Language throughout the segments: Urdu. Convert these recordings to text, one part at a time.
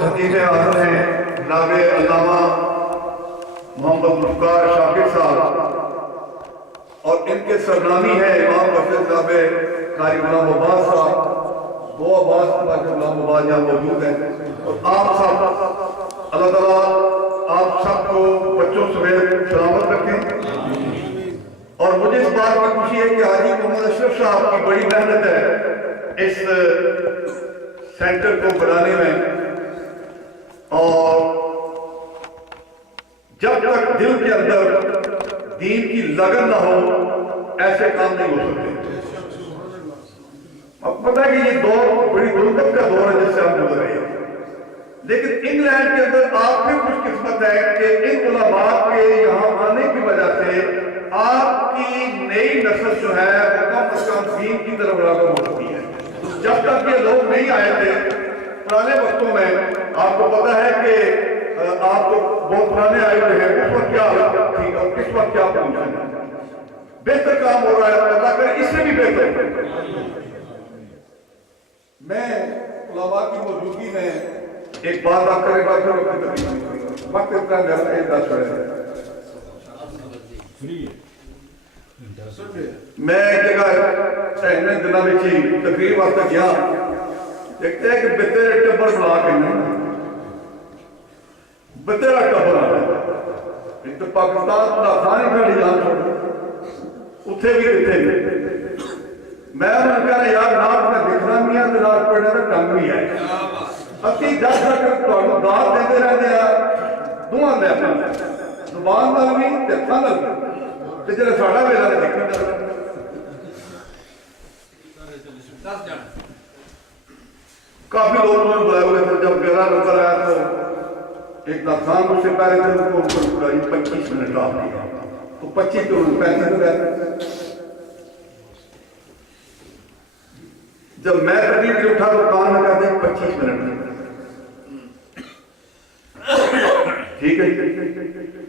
خطیب اعظم ہیں جناب علامہ محمد مختار شاکر صاحب، اور ان کے سرنامی ہے امام مسجد جناب قاری غلام عباس صاحب، وہ عباس صاحب غلام عباس یہاں موجود ہیں، اور آپ سب اللہ تعالیٰ آپ سب کو بچوں سمیت سلامت رکھیں۔ اور مجھے اس بات کی خوشی ہے کہ حاجی محمد اشرف صاحب کی بڑی محنت ہے اس سینٹر کو بنانے میں، اور جب تک دل کے اندر دین کی لگن نہ ہو ایسے کام نہیں ہو سکتے۔ اب پتہ ہے کہ یہ دور بڑی غربت کا دور ہے جس سے ہم گزر رہے ہیں، لیکن انگلینڈ کے اندر آپ بھی خوش قسمت ہے کہ ان علماء کے یہاں آنے کی وجہ سے آپ کی نئی نسل جو ہے وہ کم از کم دین کی طرف راغب ہو سکتی ہے۔ جب تک یہ لوگ نہیں آئے تھے پرانے وقتوں میں، آپ کو پتا ہے کہ آپ کو بہت پرانے آئے ہوئے ہیں، اس وقت کیا حالت تھی اور کس وقت کیا پہنچا ہے۔ بہتر کام ہو رہا ہے، اللہ کرے اس سے بھی بہتر۔ میں علماء کی موجودگی میں ایک بات آپ کرے گا پھر وقت اتنا میرا ایک دس رہے۔ میں ایک جگہ اہنے دنوں میں تقریر واسطے گیا، دیکھتے ہیں کہ بتیرے ٹبر بلا کے نہیں، بتیرا ٹبر آ رہا ہے، ایک تو پاکستان کا خانی کھڑی جان چھوڑ اتھے بھی اتھے بھی۔ میں انہوں نے کہا یار ناک میں دکھنا میاں تو ناک پڑھنے کا ٹنگ بھی ہے، اسی دس تک تو دار دیتے رہتے ہیں دعا دے اپنا زبان نال بھی تے ہتھاں نال بھی، تے جڑا ساڈا ویلا تے دیکھنا چاہتا۔ کافی لوگ نے بلائے ہوئے تھے، جب میرا نظر آیا تو ایک نقصان کو سے پہلے تھے ان کو 25 منٹ آپ دیا تو 25 تو 35 ہو گئے۔ جب میں تقریر سے اٹھا تو کان میں کہتے ہیں 25 منٹ ٹھیک ہے۔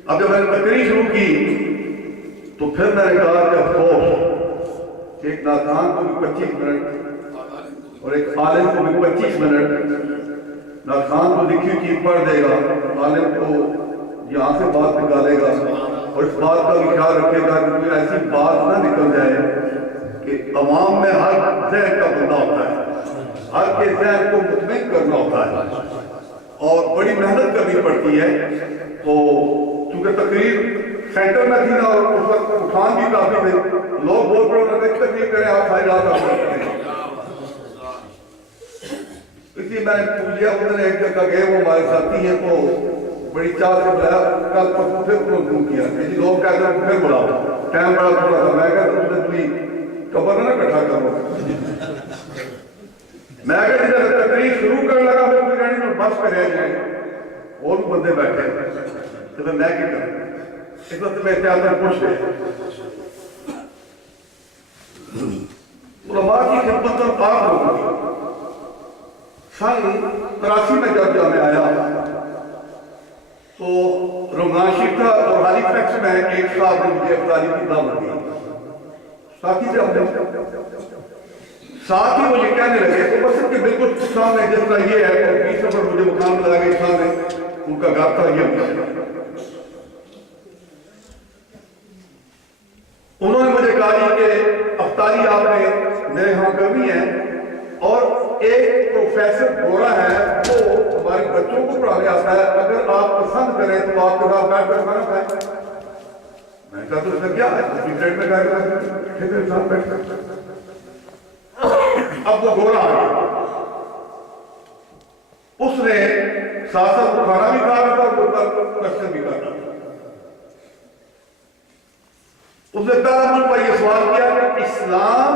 اب جب میں نے تقریر شروع کی تو پھر میں نے کہا کہ افسوس ایک ناکان کو بھی 25 منٹ اور ایک عالم کو بھی 25 منٹ، ناکان کو لکھی چیز پڑھ دے گا، عالم کو یہاں سے بات نکالے گا، اور اس بات کا بھی خیال رکھے گا کہ کوئی ایسی بات نہ نکل جائے کہ عوام میں ہر ذہن کا بندہ ہوتا ہے، ہر کے ذہن کو مطمئن کرنا ہوتا ہے اور بڑی محنت کرنی پڑتی ہے۔ تو چونکہ تقریر سینٹر میں تھی نا اور اس وقت اٹھان بھی کافی تھے، لوگ بول پڑے انہوں نے تقریر کریں آپ ساری رات آپ کریں، اسی میں نے پوچھ لیا، انہوں نے ایک جگہ گئے وہ ہمارے ساتھی ہیں تو بڑی چاہ سے بلایا، کل پر پھر انہوں نے فون کیا کہ جی لوگ کہتے ہیں پھر بلاؤ، ٹائم بڑا تھوڑا تھا، میں کہتا ہوں نے تمہیں قبر نہ کٹھا کرو۔ میں کہتا جب تقریر شروع کرنے لگا پھر کوئی کہانی میں بس پہ رہ جائیں اور بندے بیٹھے تو پھر میں کیا کروں، اس وقت میں احتیاط میں پوچھ رہے علماء کی خدمت اور پاک ہوگی۔ سن 83 میں جب جامعہ آیا تو رمضان شریف تھا اور ہالی فیکس میں ایک صاحب نے مجھے افطاری کی دعوت دی، ساتھی سے اپنے ساتھ ہی وہ یہ کہنے لگے تو بس کہ بالکل سامنے جس طرح یہ ہے اور 20 نفر مجھے مقام لگا گئے سامنے ان کا گھر تھا یہ ہوتا۔ انہوں نے مجھے کہا کہ افطاری آپ نے میرے ہاں کرنی ہے، اور ایک پروفیسر گورا ہے وہ ہمارے بچوں کو پڑھانے آتا ہے، اگر آپ پسند کریں تو آپ کے ساتھ بیٹھ کر کھانا کھائیں۔ میں کہا تو اس میں کیا ہے، اسی پلیٹ میں کھائے گا میرے ساتھ بیٹھ کر۔ اب وہ گورا آ گیا، اس نے ساتھ ساتھ کھانا بھی کھا رہا تھا اور کوشچن بھی کر رہا تھا۔ اس نے پہلا ملک پر یہ سوال کیا کہ اسلام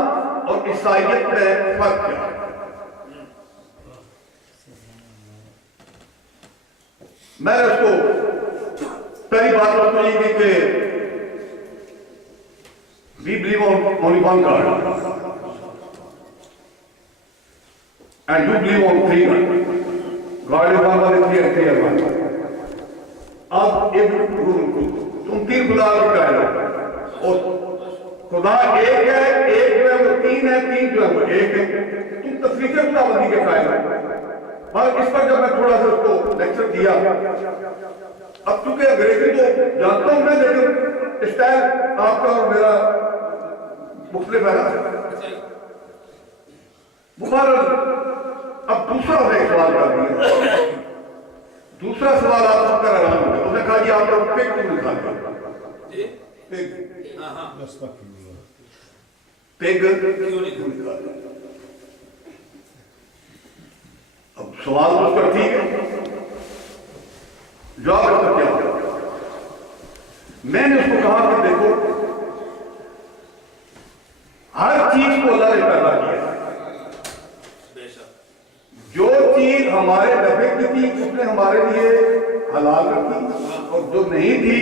اور عیسائیت میں فرق کیا ہے۔ میں نے اس کو پہلی بات اس کو یہ کی کہ we believe on only one God and you believe on three God is one, God is three and three are one۔ اب تم تین خدا کی قائل ہو اور خدا ایک ہے، ایک جو ہے وہ تین ہے، تین جو ہے وہ ایک ہے، تم تصویر خدا بندی کے قائل ہو۔ پر اس پر جب میں تھوڑا سا اس کو کیا. اب چونکہ انگریزی تو جانتا ہوں میں لیکن اسٹائل آپ کا اور میرا مختلف ہے نا. مبارک اب دوسرا میں ایک سوال کر دیا. دوسرا سوال آپ سن کر آرام ہوگا. اس نے کہا جی آپ لوگ پیگ کیوں نہیں کھاتے؟ پیگ کیوں نہیں کھاتے؟ اب سوال اس پر ٹھیک ہے، جواب اس کا کیا ہوگا؟ میں نے اس کو کہا کہ دیکھو ہر چیز کو اللہ نے پیدا کیا. جو چیز ہمارے نفع کی تھی اس نے ہمارے لیے حلال رکھی، اور جو نہیں تھی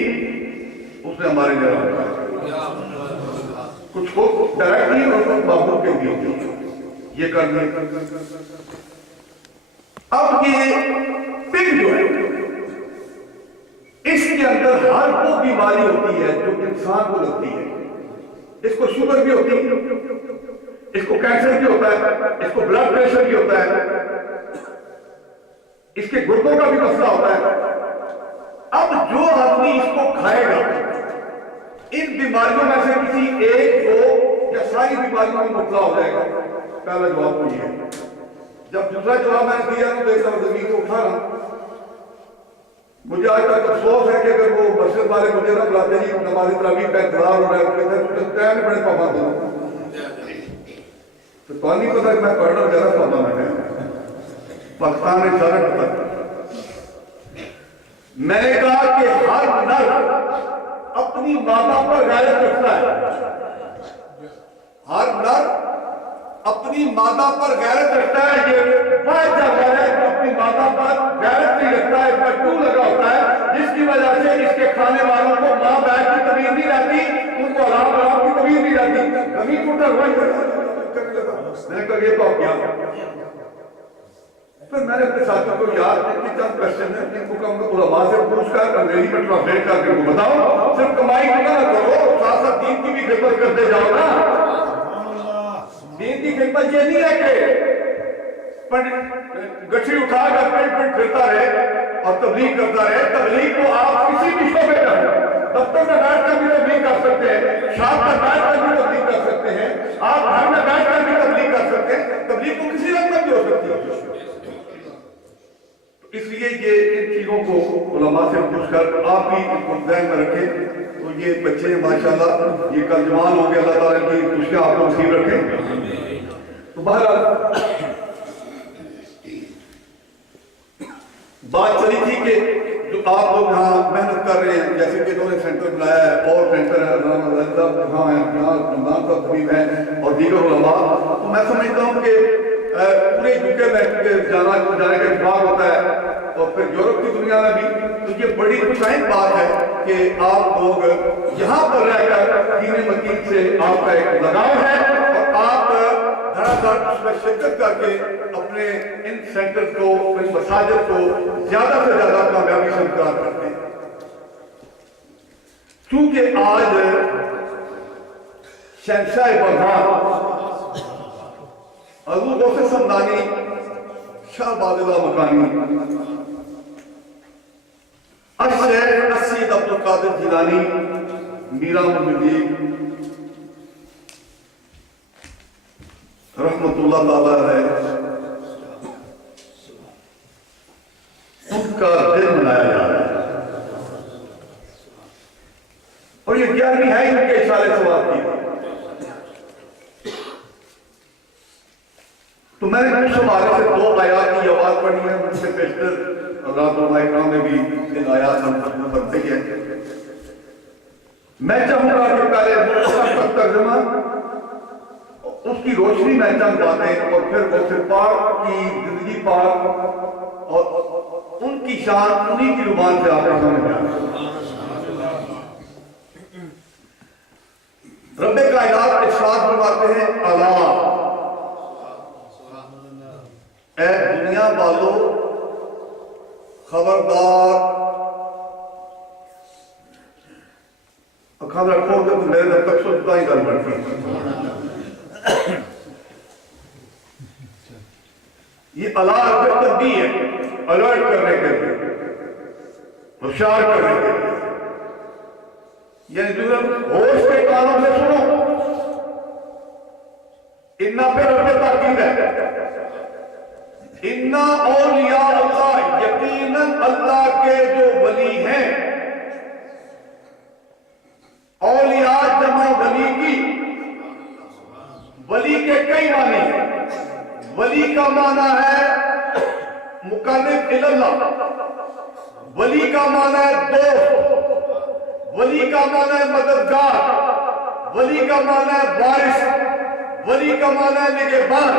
اس نے ہمارے لیے حرام رکھی. کچھ کو ڈائریکٹلی اور کچھ معبود کے لیے یہ کر دیا. اب یہ پگ جو ہے اس کے اندر ہر وہ بیماری ہوتی ہے جو انسان کو لگتی ہے. اس کو شوگر بھی ہوتی ہے، اس کو کینسر بھی ہوتا ہے، اس کو بلڈ پریشر بھی ہوتا ہے، اس کے گردوں کا بھی مسئلہ ہوتا ہے. اب جو آدمی اس کو کھائے گا ان بیماریوں میں سے کسی ایک کو یا ساری بیماریوں میں مبتلا ہو جائے گا. پہلا جواب تو یہ ہے. جب دوسرا جواب میں نے دیا تو دیکھا زمین کو اٹھا رہا. مجھے آج تک افسوس ہے کہ اگر وہ مسجد والے مجھے نہ بلاتے جی نماز تراویح کا انتظار ہو رہا ہے تو ٹائم بڑے پابند ہوں تو نہیں پتا کہ میں پڑھنا زیادہ پابند ہے. پاکستان نے سارے پتہ. میں نے کہا کہ ہر نر اپنی مادہ پر غیرت رکھتا ہے. ہر نر اپنی مادہ پر غیرت رکھتا ہے. یہ واحد جگہ ہے کہ اپنی مادہ پر غیرت نہیں رکھتا ہے. اس پر کیوں لگا ہوتا ہے جس کی وجہ سے اس کے کھانے والوں کو ماں باپ کی تمیز نہیں رہتی، ان کو حلال حرام کی تمیز نہیں رہتی. زمین کو ڈر وہی کرنے لگا. میں نے کہا یہ تو کیا. پھر میں نے اپنے ساتھیوں کو یاد کہ چند کوشچن ہیں جن کو کم علماء سے پوچھ کر انگریزی میں ٹرانسلیٹ کر کے ان کو بتاؤ. صرف کمائی کو نہ کرو، ساتھ ساتھ دین کی بھی خدمت کرتے جاؤ نا. دین کی خدمت یہ نہیں ہے کہ گچھی اٹھا کر پنڈ پھرتا رہے اور تبلیغ کرتا رہے. تبلیغ کو آپ کسی بھی شعبے میں دفتر میں بیٹھ کر بھی تبلیغ کر سکتے ہیں، شام پر بیٹھ کر بھی تبلیغ کر سکتے ہیں، آپ گھر میں بیٹھ کر بھی تبلیغ کر سکتے ہیں. تبلیغ کو کسی رنگ میں بھی ہو سکتی ہے. اس لیے یہ ان چیزوں کو علماء سے پوچھ کر آپ بھی ان کو ذہن میں رکھیں. تو یہ بچے ماشاءاللہ یہ کل جوان ہوں گے، اللہ تعالیٰ کی خوشیاں آپ کو نصیب رکھیں. تو بہرحال بات چلی تھی کہ جو آپ لوگ یہاں محنت کر رہے ہیں، جیسے کہ انہوں نے سینٹر بنایا ہے اور سینٹر ہے یہاں رمضان صاحب طبیب ہیں اور دیگر علماء. تو میں سمجھتا ہوں کہ پورے یوکے میں جانے کا اتفاق ہوتا ہے اور پھر یورپ کی دنیا میں بھی. تو یہ بڑی خوشائن بات ہے کہ آپ لوگ یہاں پر رہ کر دین متین سے آپ کا ایک لگاؤ ہے اور آپ دھڑا دھڑ اس میں شرکت کر کے اپنے ان سینٹر کو، ان مساجد کو زیادہ سے زیادہ کامیابی سے انتظار کرتے ہیں. کیونکہ آج شہنشاہ بغداد ابو غوث سمدانی، شاہ بادلہ مکانی، الشیخ السید عبدالقادر جیلانی، میرا محمدی رحمت اللہ تعالیٰ ہے، ان کا دن منایا جا رہا ہے. اور یہ 11ویں ہے ان کے اشارے ثواب کی. تو میں نے کچھ ہمارے سے 2 آیات کی آواز پڑھی ہے، ان سے پیشتر رات علماء اکرام نے بھی ان آیات ہم پڑھتے ہیں. میں چاہوں گا کہ پہلے مختصر ترجمہ، اس کی روشنی میں چند باتیں اور پھر غوث پاک کی زندگی پاک اور ان کی شان انہی کی زبان سے آپ کے سامنے آئے. رب کائنات ارشاد فرماتے ہیں اللہ اے دنیا والو خبردار. اکھاں رکھو کہ میرے جب تک سنتا ہی گل بڑھتی. یہ الارم تنبیہ ہے، الرٹ کرنے کے لیے. ہوشیار کرنے کے لیے، یعنی ہوش کے کانوں سے سنو، انا پہ رب تاکید ہے، انا اولیاء اللہ، یقیناً اللہ کے جو ولی ہیں، اولیاء جمع ولی کی، ولی کے کئی معنی ہیں، ولی کا معنی ہے مقرب اللہ، ولی کا معنی ہے دوست، ولی کا معنی ہے مددگار، ولی کا معنی ہے وارث، ولی کا معنی ہے نگہبان،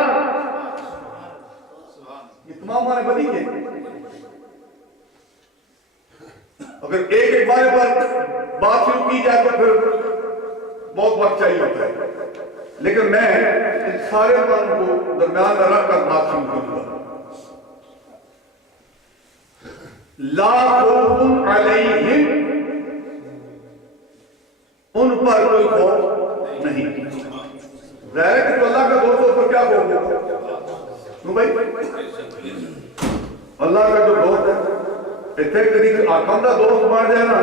یہ تمام معنی ولی کے۔ اگر ایک ایک بارے پر بات شروع کی جائے تو پھر بہت وقت چاہیے ہوتا ہے، لیکن میں ان سارے معنوں کو درمیان میں رکھ کر بات شروع کروں گا۔ لا خوف علیہم، ان پر کوئی خوف نہیں۔ ظاہر ہے کہ تو اللہ کا دوست ہو تو کیا خوف ہوگا؟ کیوں بھائی؟ اللہ کا جو دوست ہے، اتنے قریب آخم کا دوست بن جائے نا،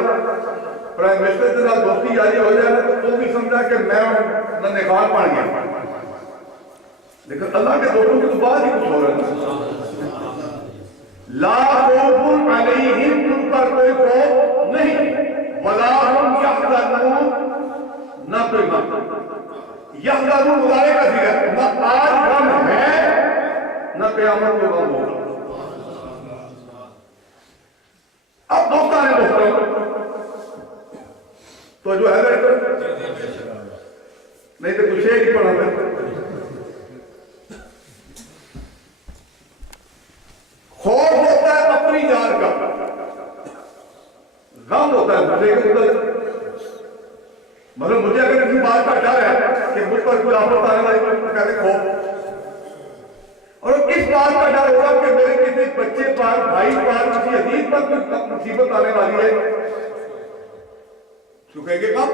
پرائم منسٹر کے ساتھ دوستی جاری ہو جائے نا، تو وہ بھی سمجھا کہ میں ہوں نخال بن گیا، لیکن اللہ کے دوستوں کی تو بات ہی کچھ ہو رہا ہے۔ لا خوف علیہم، ان پر کوئی خوف نہیں، ولا هم یحزنون، نہ کوئی غم۔ یحزنون مضارع کا صیغہ ہے، نہ آج غم ہے نہ قیامت کو غم ہوگا۔ اب دوستانے دوستوں تو جو ہے نہیں تو کچھ شیئر ہی پڑھا میں، خوف ہوتا ہے اپنی جان کا، غم ہوتا ہے مجھے مطلب مجھے اگر کسی بات کا ڈر ہے کہ مجھ پر کوئی آفت آنے والی تو کہتے خوف، اور اس بات کا ڈر ہوگا کہ میرے کسی بچے پر، بھائی پر، کسی عزیز پر کوئی مصیبت آنے والی ہے تو کہیں گے غم۔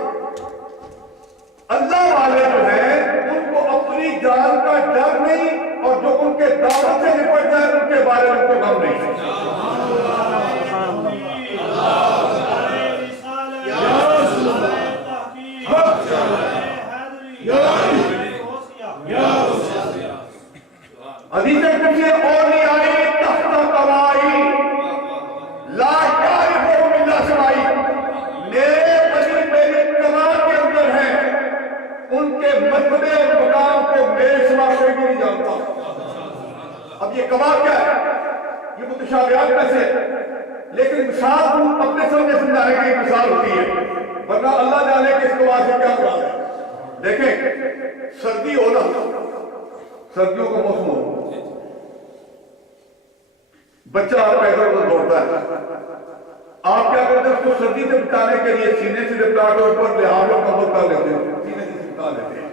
اللہ والے جو ہیں ان کو اپنی جان کا ڈر نہیں، اور جو ان کے دعوت سے نپٹ جائے ان کے بارے میں ان کو غم نہیں۔ حدیث قدسی اولیائی تحت قوائی لا یعرفہم الا سوائی، میرے ولی میری قوا کے اندر ہیں، ان کے مرتبے اور مقام کو میرے سوا کوئی بھی نہیں جانتا۔ اب یہ قوا کیا ہے؟ یہ متشابہات میں سے، لیکن مثال اپنے سمجھانے کی مثال ہوتی ہے، ورنہ اللہ جانے کہ اس قوا سے کیا مراد ہے۔ دیکھیں سردی ہو نا، سردیوں کا موسم ہو، بچہ آپ کا ادھر ادھر دوڑتا ہے، آپ کیا کرتے ہیں اس کو سردی سے بچانے کے لیے سینے سے لپٹا کے اوپر لحاظ اور کمبل کر لیتے ہیں، سینے سے چپکا لیتے ہیں۔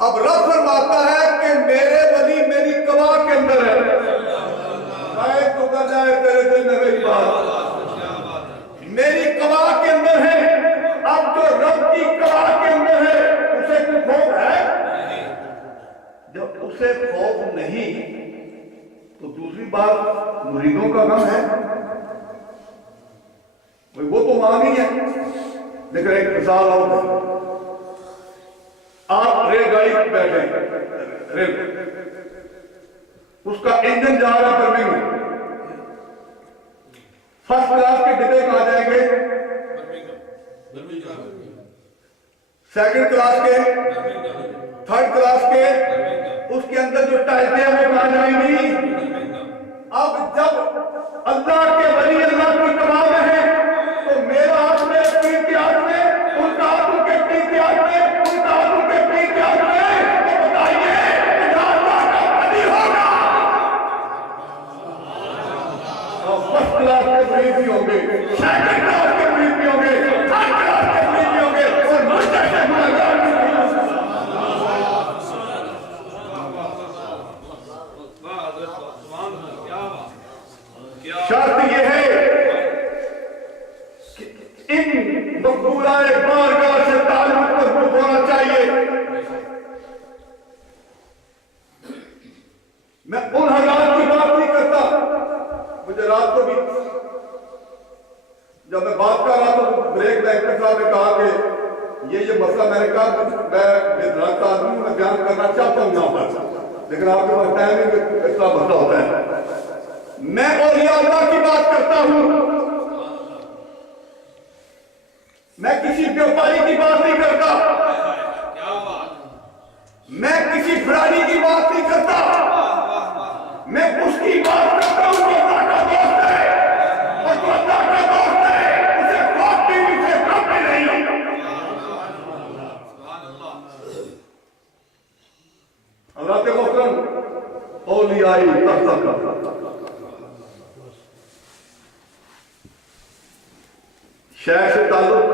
اب رب فرماتا ہے کہ میرے ولی میری قوا کے اندر ہے، شاید تو کر جائے تیرے دل میں میری بات، میری قوا کے اندر ہے۔ اب جو رب کی قوا کے اندر ہے اسے کوئی خوف ہے؟ جب اسے خوف نہیں تو دوسری بات مریدوں کا غم ہے، وہ تو وہاں نہیں ہے، لیکن ایک مثال اور ہے۔ آپ ریل گاڑی پر بیٹھے، ریل اس کا انجن جا رہا برمنگھم، فرسٹ کلاس کے ڈبے کہاں جائیں گے؟ سیکنڈ کلاس کے، تھرڈ کلاس کے، اس کے اندر جو ٹائٹیں ہیں وہ کہاں جائیں گی؟ اب جب اللہ کے ولی اللہ کی قوا میں ہے تو میرا ہاتھ میں پیر کے ہاتھ میں، ان کا ہاتھ ان کے پیر کے ہاتھ میں، ان کا ہاتھ ان کے پیر کے ہاتھ میں، تو بتائیے کہ اللہ کا ولی ہوگا فرسٹ کلاس کے مریض بھی ہوں گے، سیکنڈ کلاس کے مریض بھی ہوں گے، تھرڈ کلاس کے مریض بھی ہوں گے، اور مستقبل میں شرط یہ ہے کہ ان مقبولہ بارگاہ سے تعلق مضبوط ہونا چاہیے۔ میں ان حالات کی بات نہیں کرتا، مجھے رات کو بھی جب میں بات کر رہا تھا تو بریک ڈائریکٹر صاحب نے کہا کہ یہ مسئلہ میں نے کہا میں درخت آدمی ہوں، میں بیان کرنا چاہتا ہوں یہاں پر، لیکن آپ کے پاس ٹائم ہے کہ اس طرح مسئلہ ہوتا ہے۔ میں اولیاء اللہ کی بات کرتا ہوں، میں کسی بیوپاری کی بات نہیں کرتا، میں کسی فرانی کی بات نہیں کرتا، میں اس کی بات کرتا ہوں جو اللہ کا دوست ہے، اور جو اللہ کا دوست ہے اسے خوف بھی اسے کم بھی نہیں۔ حضرات محترم، اولیاء تحت شیخ سے تعلق،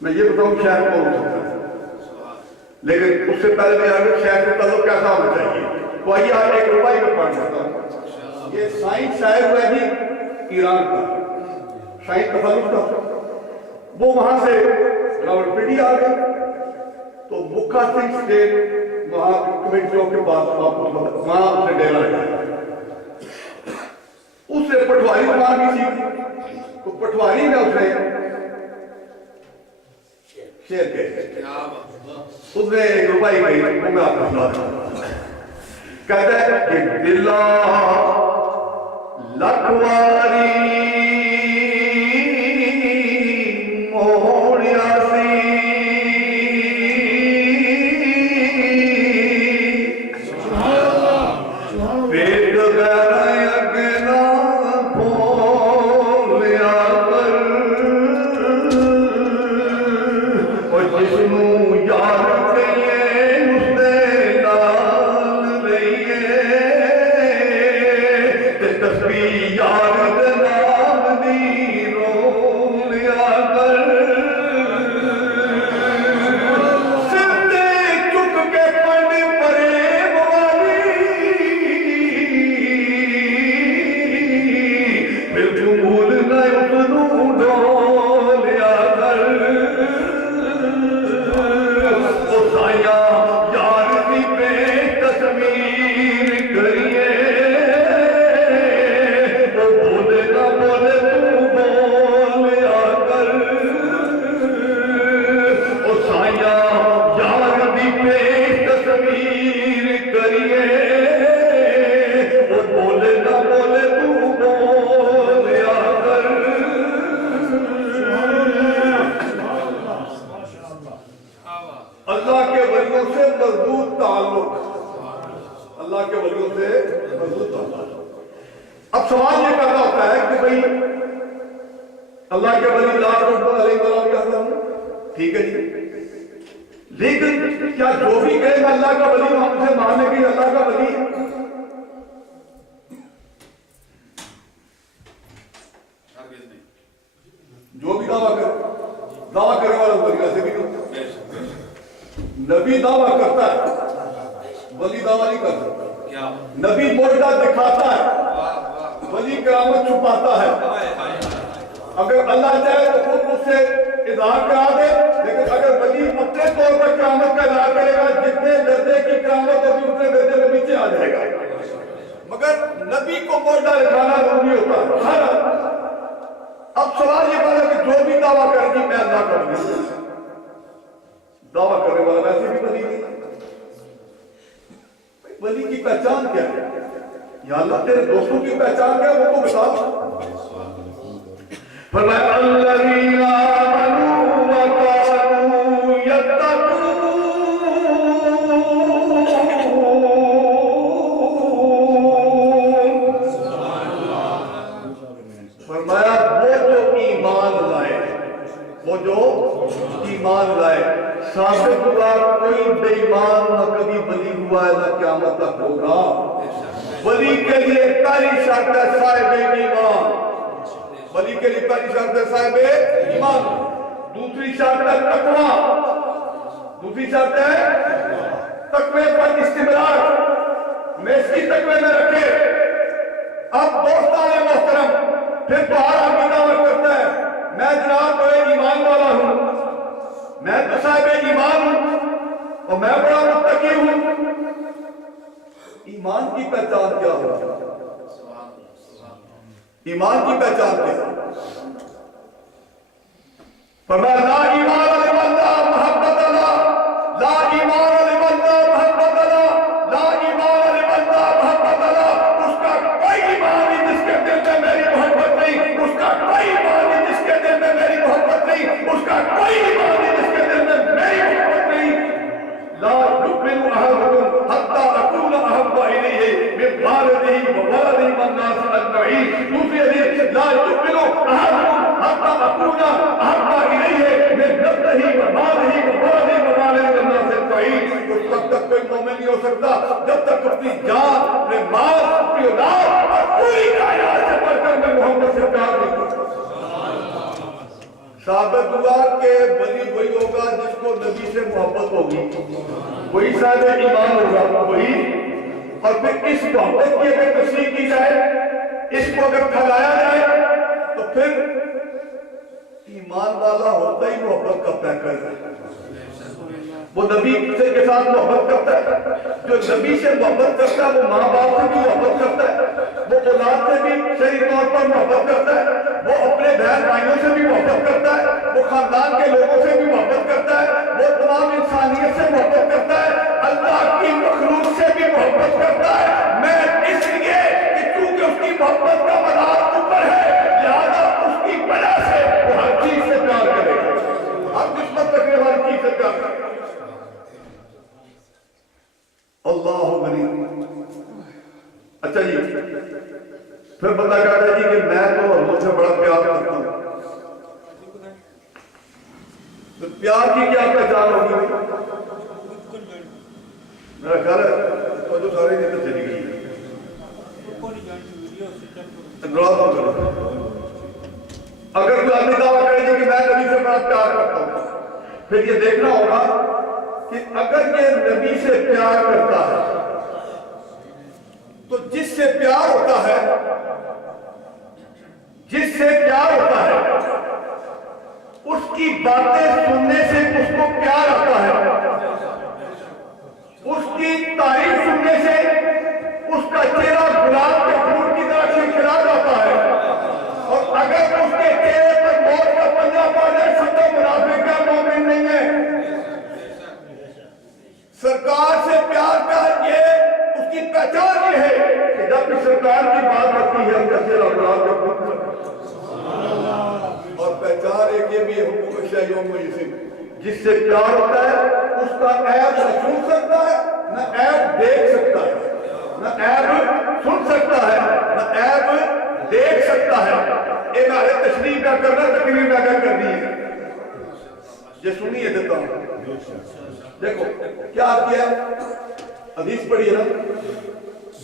میں یہ بتاؤں شیخ کون ہو سکتا ہے، لیکن اس سے پہلے میں آگے شیخ سے تعلق کیسا ہونا چاہیے؟ تو آئیے آپ ایک ربائی میں پڑھ سکتا ہوں۔ یہ سائنس شاعر ہوا جی ایران کا، سائنس تفلق کا، وہ وہاں سے راول پنڈی آ گئے تو مکھا سنگھ اسٹیٹ وہاں کمیٹیوں کے پاس وہاں اس نے ڈیرا لگایا، اس سے پٹواری زبان بھی سیکھی، تو پٹواری میں اس نے شعر کہے، اس نے ایک ربائی کہی، وہ میں آپ کو سنا دوں۔ کہتا ہے کہ دلا لکھواری موڑیا سی پیٹ گرائے اگنا پھولیا کر، اور جسنو یار کہیے اس نے نال لئیے، تے تسبیح یار دے نام دی رو لیا کر، سر تے چک کے پڑھ پرے والی، پھر جمول نہ اتنو ڈولیا کر، او سایہ یار دی پہ تصویر کریے، او بولے نہ بولے تو بولیا کر، او سایہ یار دی پہ تصویر کریے، او بولے نہ بولے تو بولیا کر۔ اللہ کے ولیوں سے مضبوط تعلق، اللہ کے ولیوں سے مضبوط تعلق۔ اب سوال یہ پیدا ہوتا ہے کہ بھئی اللہ کے ولی لا رحمۃ علیہ السلام کہتا ہوں، ٹھیک ہے جی، لیکن کیا جو بھی کہے میں اللہ کا ولی ہوں ہم سے ماننے کی اللہ کا ولی ہے؟ جو بھی دعویٰ کرنے والا ولی ایسے بھی نہیں، نبی دعویٰ کرتا ہے، ولی دعویٰ نہیں کرتا، نبی معجزہ دکھاتا ہے، ولی کرامت چھپاتا ہے، اگر اللہ چاہے تو خود اس سے اظہار کرا دے، لیکن اگر ولی اپنے طور پر کرامت کا اظہار کرے گا جتنے درجے کی کرامت ہوگی اتنے درجے میں نیچے آ جائے گا، مگر نبی کو معجزہ دکھانا ضروری ہوتا ہے۔ اب سوال یہ بات ہے کہ جو بھی دعویٰ کرے گی میں اللہ کا ولی ہوں، دعویٰ کرنے والا ویسے بھی ولی نہیں، ولی کی پہچان کیا ہے؟ یا اللہ تیرے دوستوں کی پہچان کیا ہے وہ تو بتا۔ فرمایا الذین آمنوا وکانوا یتقون، فرمایا وہ جو ایمان لائے، وہ جو ایمان لائے، ثابت ہوا کوئی بے ایمان نہ کبھی ولی ہوا ہے نہ قیامت تک ہوگا۔ ولی کے لیے پہلی شرط ہے صاحب ایمان، ولی کے لیے پہلی شرط ہے صاحب ایمان، دوسری شرط ہے تقویٰ، دوسری شرط ہے تقوی پر استمرار، میں اس کی تقوی میں رکھے۔ اب دوستان محترم پھر باہر آگے دعویٰ کرتا ہے میں جناب بڑے ایمان والا ہوں، میں تو صاحب ایمان ہوں اور میں بڑا متقی ہوں۔ ایمان کی پہچان کیا ہو؟ ایمان کی پہچان کیا ہے؟ فرمایا لا ایمان لمن لا محبت لا، لا ایمان لمن لا محبت لا، لا ایمان لمن لا محبت لا۔ اس کا کوئی ایمان نہیں جس کے دل میں میری محبت نہیں، اس کا کوئی ایمان نہیں جس کے دل میں میری محبت نہیں، اس کا کوئی ایمان نہیں جس کے دل میں میری محبت نہیں۔ لا يؤمن أحدكم حتى أكون أحب إليه من والده وولده والناس أجمعين۔ دوسری حدیث لا يؤمن أحدكم حتى أكون أحب إليه من نفسه وماله وولده ووالده والناس أجمعين۔ اس وقت تک کوئی مومن نہیں ہو سکتا جب تک اپنی جان، اپنے مال، اپنی اولاد اور پوری کائنات سے بڑھ کر میں محمد سے پیار نہیں کرتا۔ ثابت ہوا کہ ولی وہی ہوگا جس کو نبی سے محبت ہوگی، وہی صاحب ایمان ہوگا، وہی۔ اور پھر اس محبت کی اگر تشریح کی جائے، اس کو اگر پھیلایا جائے، تو پھر ایمان والا ہوتا ہی محبت کرتا ہے۔ وہ نبی کے ساتھ محبت کرتا ہے، جو نبی سے محبت کرتا ہے وہ ماں باپ سے بھی محبت کرتا ہے، وہ اولاد سے بھی شرعی طور پر محبت کرتا ہے، وہ اپنے بہن بھائیوں سے بھی محبت کرتا ہے، وہ خاندان کے لوگوں سے بھی محبت کرتا ہے، وہ تمام انسانیت سے محبت کرتا ہے، اللہ کی مخلوق سے بھی محبت کرتا ہے۔ میں اس لیے کہ چونکہ اس کی محبت کا مدار اوپر ہے، لہذا اس کی وجہ سے وہ ہر چیز سے پیار کرے گا، ہر دشمن رکھنے والی چیز سے پیار کرے گا۔ اللہ غنی۔ اچھا جی، پھر بندہ کہتا ہے جی کہ میں تو حضور سے بڑا پیار کرتا ہوں، تو پیار کی کیا پہچان ہوگی؟ میرا خیال ہے تو جو سارے نیت چلی گئی ہے۔ اگر کوئی آدمی دعویٰ کرے جی کہ میں نبی سے بڑا پیار کرتا ہوں، پھر یہ دیکھنا ہوگا کہ اگر یہ نبی سے پیار کرتا ہے تو جس سے پیار ہوتا ہے، جس سے پیار ہوتا ہے اس کی باتیں سننے سے اس کو پیار آتا ہے، اس کی تعریف سننے سے اس کا چہرہ گلاب کے پھول کی طرح کھلکھلا جاتا ہے، اور اگر اس کے چہرے پر موت کا پنجہ پڑ جائے سمجھو منافق ہے، مومن نہیں ہے۔ سرکار سے پیار کا یہ اس کی پہچان یہ ہے کہ جب بھی سرکار کی بات آتی ہے اس کا چہرہ گلاب کے پھول اور پہچان ایک یہ بھی ہے حقوق شیعوں میں جس سے پیار ہوتا ہے اس کا عیب نہ سن سکتا ہے، نہ عیب دیکھ سکتا ہے، نہ عیب سن سکتا ہے، نہ عیب دیکھ سکتا ہے۔ ایک آئے تشریح کا کرنا تقریر کا کرنی ہے، یہ سنیے دیتا ہوں۔ دیکھو کیا کیا حدیث پڑھی ہے نا،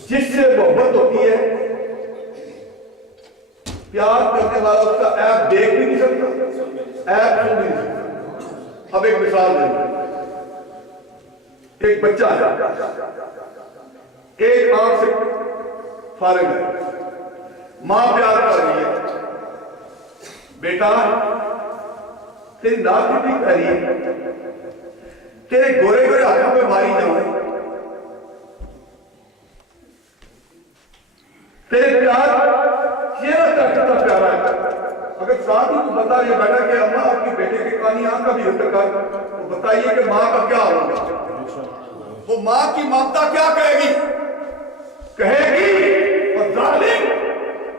جس سے محبت ہوتی ہے پیار کرنے والا اس کا عیب دیکھ بھی نہیں سکتا، عیب سن بھی نہیں سکتا۔ اب ایک مثال دیں، ایک بچہ ہے، ایک آنکھ سے فارغ ہے، ماں پیار کر رہی ہے، بیٹا تیری ناک کتنی پیاری ہے، تیرے گورے گورے ہاتھوں پہ ماری جاؤں، تیرے پیار چہرہ کتنا پیارا ہے۔ اگر ساتھ ہی تو بتا یہ بیٹا کہ اللہ آپ کی بیٹے کے کانی آنکھ کا بھی انتقال، تو بتائیے کہ ماں کا کیا ہوگا؟ وہ ماں کی ممتا کیا کہے گی؟ کہے گی اور ظالم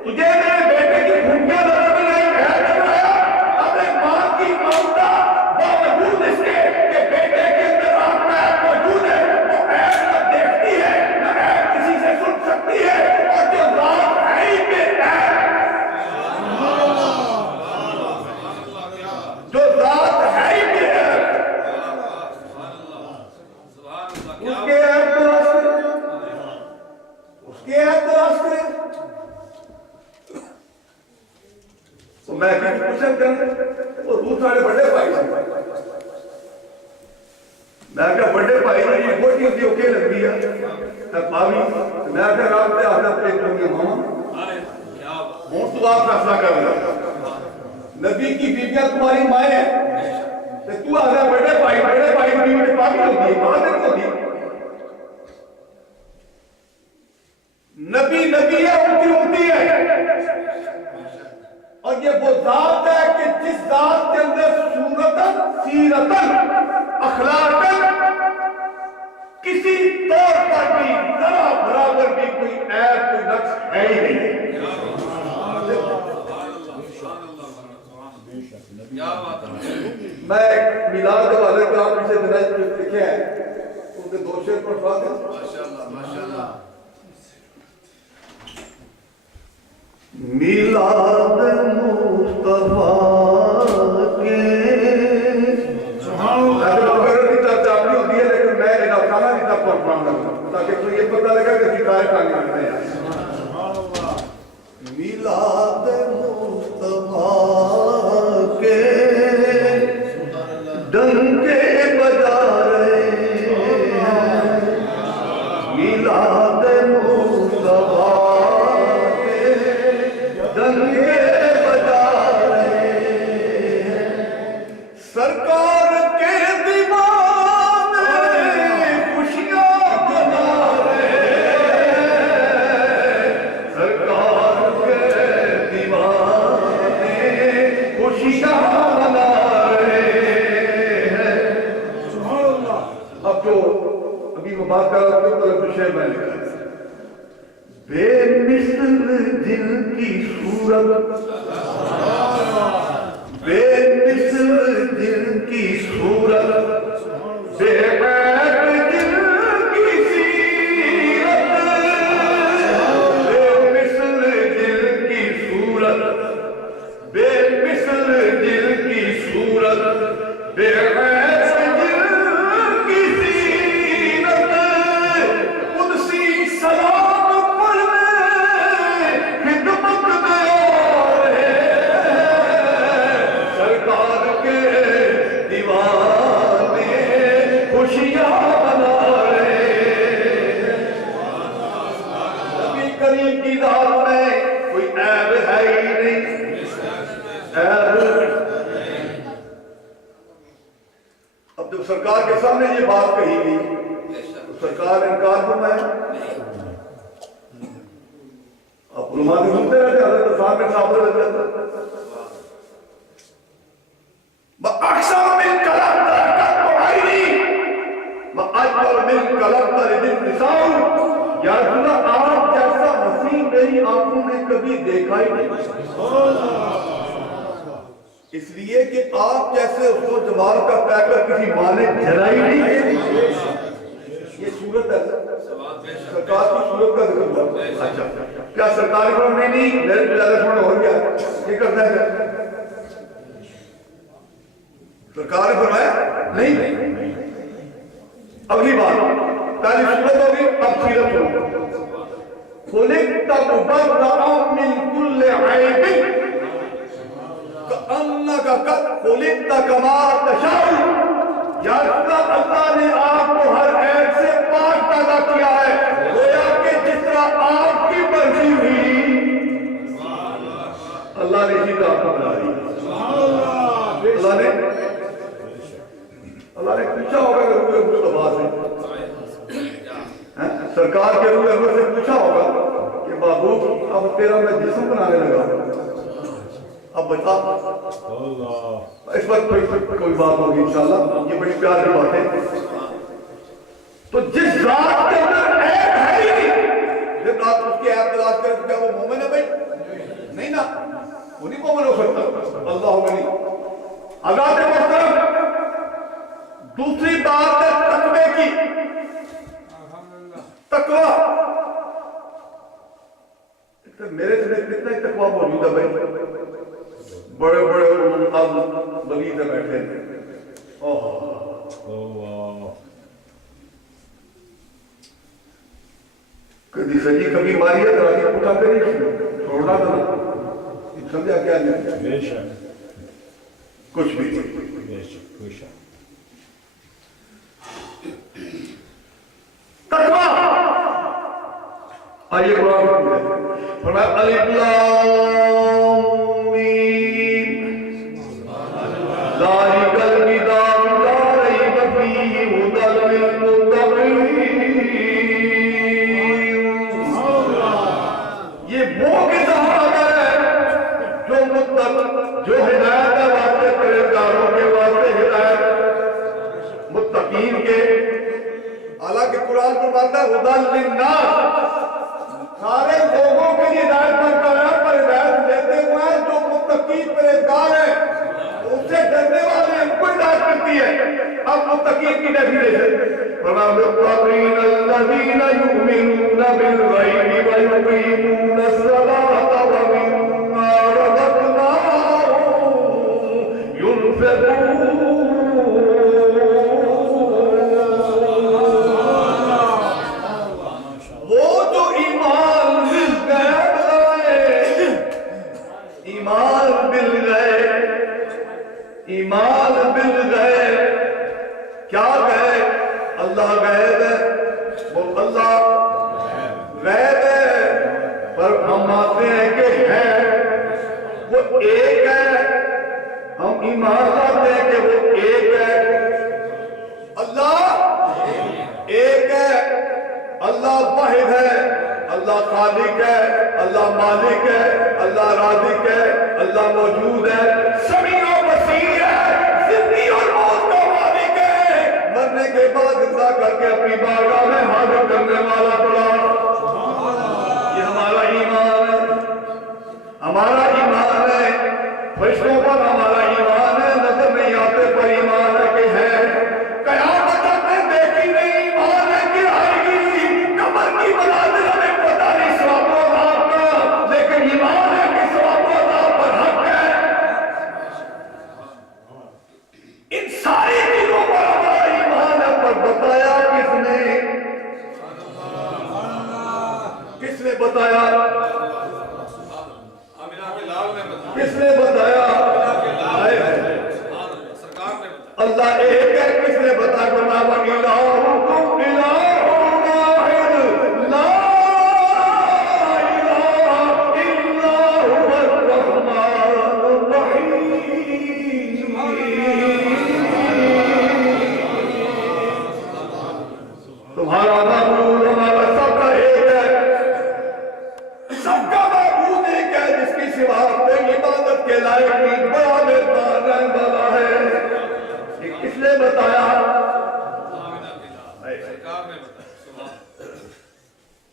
تجھے میرے بیٹے کی بھونکیاں نظر بھی نہیں ہے، اپنے ماں کی ممتا باوجود اس کے کہ بیٹے کے اندر آنکھ میں موجود ہے، وہ عیب نہ دیکھتی ہے نہ عیب کسی سے سن سکتی ہے، اور جو ذات ہے ہی بے عیب، جو ذات ہے ہی بے عیب، اس کے عیب تلاش کریں، اس کے عیب تلاش کریں۔ تو میں کسی کوشن کریں وہ روح ساڑھے بڑے بھائی سے میں کہا بڑے بھائی نے یہ بوٹی ہوتی اوکے لگ دیا پاوی، میں کہا رات پہ آتا پیٹ کرنی ماما ہوں تو آپ فیصلہ کر رہا، نبی کی بیویاں تمہاری مائیں ہیں، تو آتا بڑے بھائی بیوی پاوی ہوتی ہے، کہاں تک ہوتی ہے؟ نبی ہے، امتی ہے، اور یہ وہ ذات ہے کہ جس ذات کے اندر صورتاً سیرتاً اخلاقاً کسی طور پر بھی ذرا برابر بھی کوئی عیب کوئی نقص ہے ہی نہیں. میں ایک میلاد والے کا آپ اسے دنائش میں لکھے ہیں ان کے دو شعر پر سوال ہے. میلاد مصطفیٰ کے لیکن میں ایک افسانہ نہیں تھا پڑھاؤں گا تاکہ تو یہ پتہ لگا کہ شکایت آگے کرتے ہیں. میلاد مصطفیٰ کے ڈنکے بجا رہے ہیں. میلاد مصطفیٰ کے ڈنکے بجا رہے ہیں. سرکار کے دیوانے خوشیاں منا رہے ہیں. سرکار کے دیوانے خوشیاں منا رہے ہیں. اب جو ابھی میں بات کر رہا ہوں تو شعر میں لکھا ہے. بے مثل دل کی صورت بے مثل دل کی صورت بے عیب دل کی سیرت. بے مثل دل کی صورت بے مثل دل کی صورت بے عیب دل کی سیرت. قدسی سلام پڑھنے خدمت میں آ رہے ہیں. سرکار کے دیوانے خوشیاں منا رہے ہیں. نبی کریم کی ذات میں کوئی عیب ہے ہی نہیں. عیب اب جب سرکار کے سامنے یہ بات کہی گئی تو سرکار انکار فرمایا. اب علماء نے سنتے رہتے حضرت عثمان بن صاحب رضی اللہ عنہ اکثر من کلب عینی اکبر من کلب النساء. یا رسول اللہ آپ جیسا حسین میری آنکھوں نے کبھی دیکھا ہی نہیں. اس لیے کہ آپ جیسے اس کو جمال کا پیکر کسی ماں نے جلا ہی نہیں. یہ صورت ہے سرکار کی صورت کا ذکر ہوا. اچھا کیا سرکار کو نہیں میرے تو زیادہ سونا ہو گیا یہ کرتا ہے سرکار نے فرمایا نہیں. اگلی بات پہلی صورت ہوگی اب سیرت ہوگی. خلقت مبرأ من كل عیب کأنک قد خلقت کما تشاء. یا اللہ نے آپ کو ہر عیب سے پاک پیدا کیا ہے گویا کہ جس طرح آپ کی مرضی ہوئی اللہ نے اسی طرح آپ کو بنا دی. اللہ نے پوچھا ہوگا کہ روح مصطفیٰ سے سرکار کے روح انور سے پوچھا ہوگا کہ محبوب اب تیرا میں جسم بنانے لگا اب بتا. اس وقت کوئی بات ہوگی انشاءاللہ. یہ بڑی پیار کی بات ہے. تو جس ذات کے اندر عیب ہے ہی نہیں جب رات اس کی عیب تلاش کرے تو کیا وہ مومن ہے بھائی؟ نہیں نا وہ نہیں مومن ہو سکتا. اللہ غنی. حضرات محترم دوسری بات ہے تقوی کی. تقوی میرے سے کتنا ہی تقوی موجود ہے بھائی. بڑے بڑے بلی سے بیٹھے تھے. کبھی سجی کبھی ماری ہے تو اٹھا کے نہیں چھوڑنا تھا. سمجھا کیا نہیں کچھ بھی تقوی. آئیے قرآن فرمایا الف لام میم ذالک الکتاب لا ریب فیہ ھدی للمتقین. یہ وہ کتاب ہے جو امت جو ہدایت ہے واسطے پرہیزگاروں کے واسطے ہدایت متقین کے. حالانکہ قرآن فرماتا ہے ہدی للناس سارے لوگوں کے لیے ہدایت کرتا ہے پر ہدایت دیتے ہوئے ہیں جو متقی پرہیزگار ہیں ان سے ڈرنے والے ان کو ہدایت کرتی ہے. اب متقین کی ڈیفینیشن المتقین الذین یؤمنون بالغیب ویقیمون الصلاۃ ومما رزقناہم ينفقون. وہ جو ایمان بالغیب کیا غیب؟ اللہ غیب ہے، وہ اللہ غیب ہے، پر ہم مانتے ہیں کہ ہے، وہ ایک ہے. ہم ایمان لاتے ہیں کہ وہ ایک ہے. اللہ ایک ہے، اللہ واحد ہے، اللہ خالق ہے، اللہ مالک ہے، اللہ رازق ہے، اللہ موجود ہے، سمیع و بصیر ہے، زندگی اور موت کا مالک ہے، مرنے کے بعد زندہ کر کے اپنی بارگاہ میں حاضر کرنے والا بڑا. یہ ہمارا ایمان ہے، ہمارا ایمان ہے. فرشتوں پر ہمارا ایمان ہے، نظر نہیں آتے پر ایمان ہے کہ ہے. قیامت میں دیکھی نہیں ایمان ہے کہ آئے گی. قبر کی مناظر ہمیں پتہ نہیں ثواب و عذاب کا، لیکن ایمان ہے کہ ثواب و عذاب پر حق ہے. ان ساری چیزوں پر ہمارا ایمان ہے. پر بتایا کس نے بتایا؟ کس نے بتایا؟ اللہ ایک ہے. کس نے بتایا؟ وَإِلَٰهُكُمْ إِلَٰهٌ وَاحِدٌ لَا إِلَٰهَ إِلَّا هُوَ الرَّحْمَٰنُ الرَّحِيمُ. تمہارا معبود ہمارا سب کا ایک ہے، سب کا معبود ایک ہے، جس کی سوا اپنی عبادت کے لائق نہیں. بڑا مہربان رحم والا ہے. یہ کس نے بتایا؟